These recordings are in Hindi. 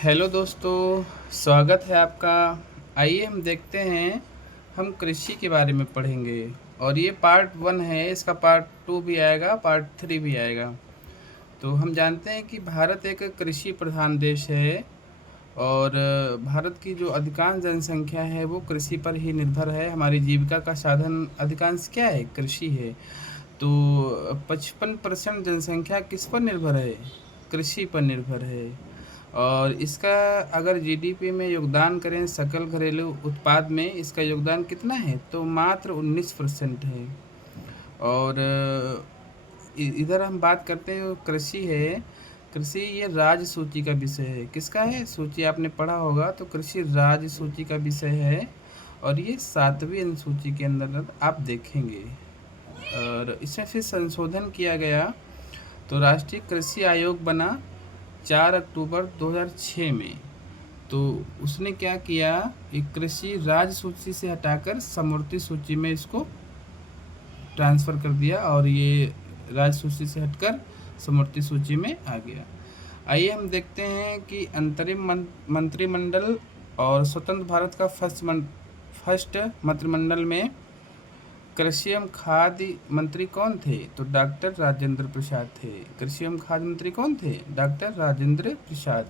हेलो दोस्तों, स्वागत है आपका। आइए हम देखते हैं, हम कृषि के बारे में पढ़ेंगे। और ये पार्ट 1 है, इसका पार्ट 2 भी आएगा, पार्ट 3 भी आएगा। तो हम जानते हैं कि भारत एक कृषि प्रधान देश है और भारत की जो अधिकांश जनसंख्या है वो कृषि पर ही निर्भर है। हमारी जीविका का साधन अधिकांश क्या है? कृषि है। तो 55% जनसंख्या किस पर निर्भर है? कृषि पर निर्भर है। और इसका अगर जीडीपी में योगदान करें, सकल घरेलू उत्पाद में इसका योगदान कितना है? तो मात्र 19% है। और इधर हम बात करते हैं, कृषि है। कृषि ये राज्य सूची का विषय है। किसका है? सूची आपने पढ़ा होगा, तो कृषि राज्य सूची का विषय है। और ये 7वीं अनुसूची के अंदर आप देखेंगे। और इसमें फिर संशोधन किया गया, तो राष्ट्रीय कृषि आयोग बना 4 अक्टूबर 2006 में। तो उसने क्या किया, एक कृषि राज्य सूची से हटाकर समवर्ती सूची में इसको ट्रांसफ़र कर दिया और ये राज्य सूची से हटकर समवर्ती सूची में आ गया। आइए हम देखते हैं कि अंतरिम मंत्रिमंडल और स्वतंत्र भारत का फर्स्ट मंत्रिमंडल में कृषि एवं खाद्य मंत्री कौन थे? तो डॉक्टर राजेंद्र प्रसाद थे। कृषि एवं खाद्य मंत्री कौन थे? डॉक्टर राजेंद्र प्रसाद।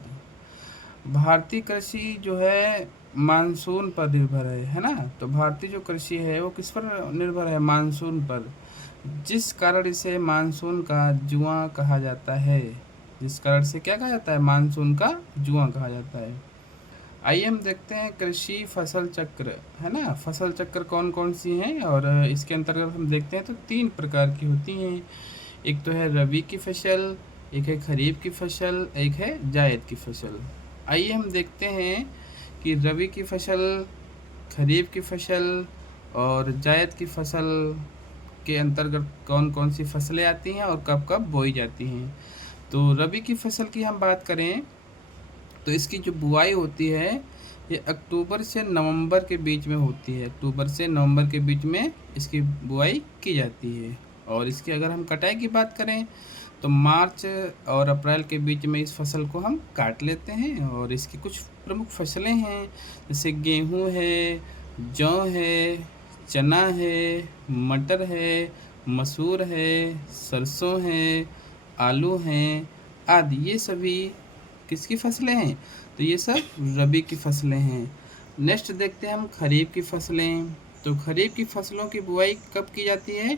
भारतीय कृषि जो है मानसून पर निर्भर है ना। तो भारतीय जो कृषि है वो किस पर निर्भर है? मानसून पर। जिस कारण इसे मानसून का जुआ कहा जाता है। जिस कारण से क्या कहा जाता है? मानसून का जुआ कहा जाता है। आइए हम देखते हैं कृषि फसल चक्र, है ना। फसल चक्र कौन कौन सी हैं? और इसके अंतर्गत हम देखते हैं तो 3 प्रकार की होती हैं। एक तो है रबी की फसल, एक है खरीफ की फसल, एक है जायद की फसल। आइए हम देखते हैं कि रबी की फसल, खरीफ की फसल और जायद की फसल के अंतर्गत कौन कौन सी फसलें आती हैं और कब कब बोई जाती हैं। तो रबी की फसल की हम बात करें तो इसकी जो बुआई होती है ये अक्टूबर से नवंबर के बीच में होती है। अक्टूबर से नवंबर के बीच में इसकी बुआई की जाती है। और इसकी अगर हम कटाई की बात करें तो मार्च और अप्रैल के बीच में इस फसल को हम काट लेते हैं। और इसकी कुछ प्रमुख फसलें हैं, जैसे गेहूँ है, जौ है, चना है, मटर है, मसूर है, सरसों है, आलू हैं आदि। ये सभी किसकी फसलें हैं? तो ये सब रबी की फसलें हैं। नेक्स्ट देखते हैं हम खरीफ की फसलें। तो खरीफ की फसलों की बुआई कब की जाती है?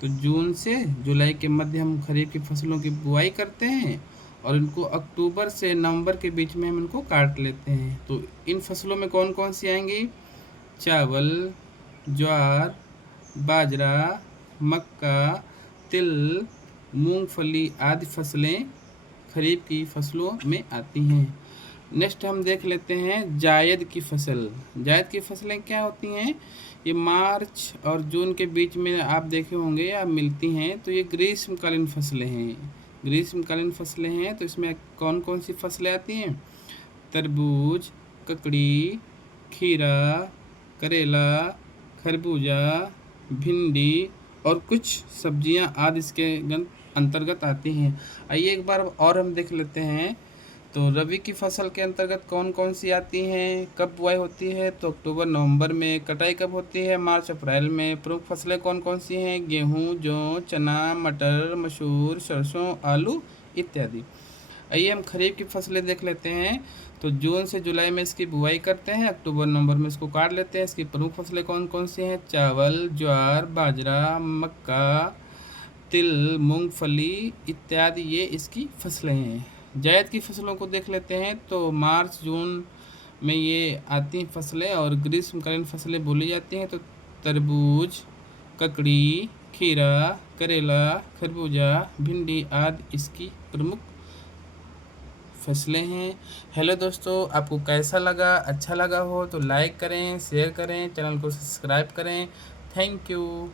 तो जून से जुलाई के मध्य हम खरीफ की फसलों की बुआई करते हैं और इनको अक्टूबर से नवंबर के बीच में हम इनको काट लेते हैं। तो इन फसलों में कौन कौन सी आएंगी? चावल, ज्वार, बाजरा, मक्का, तिल, मूंगफली आदि फसलें खरीफ की फसलों में आती हैं। नेक्स्ट हम देख लेते हैं जायद की फसल। जायद की फसलें क्या होती हैं? ये मार्च और जून के बीच में आप देखे होंगे या मिलती हैं। तो ये ग्रीष्मकालीन फसलें हैं। ग्रीष्मकालीन फसलें हैं, तो इसमें कौन कौन सी फसलें आती हैं? तरबूज, ककड़ी, खीरा, करेला, खरबूजा, भिंडी और कुछ सब्जियां आदि इसके अंतर्गत आती हैं। आइए एक बार और हम देख लेते हैं। तो रबी की फसल के अंतर्गत कौन कौन सी आती हैं, कब बुआई होती है? तो अक्टूबर नवंबर में। कटाई कब होती है? मार्च अप्रैल में। प्रमुख फसलें कौन कौन सी हैं? गेहूँ, जौ, चना, मटर, मसूर, सरसों, आलू इत्यादि। आइए हम खरीफ की फसलें देख लेते हैं। तो जून से जुलाई में इसकी बुआई करते हैं, अक्टूबर नवंबर में इसको काट लेते हैं। इसकी प्रमुख फसलें कौन कौन सी हैं? चावल, ज्वार, बाजरा, मक्का, तिल, मूंगफली इत्यादि ये इसकी फसलें हैं। जायद की फसलों को देख लेते हैं। तो मार्च जून में ये आती हैं फसलें और ग्रीष्मकालीन फसलें बोली जाती हैं। तो तरबूज, ककड़ी, खीरा, करेला, खरबूजा, भिंडी आदि इसकी प्रमुख फसलें हैं। हेलो दोस्तों, आपको कैसा लगा? अच्छा लगा हो तो लाइक करें, शेयर करें, चैनल को सब्सक्राइब करें। Thank you.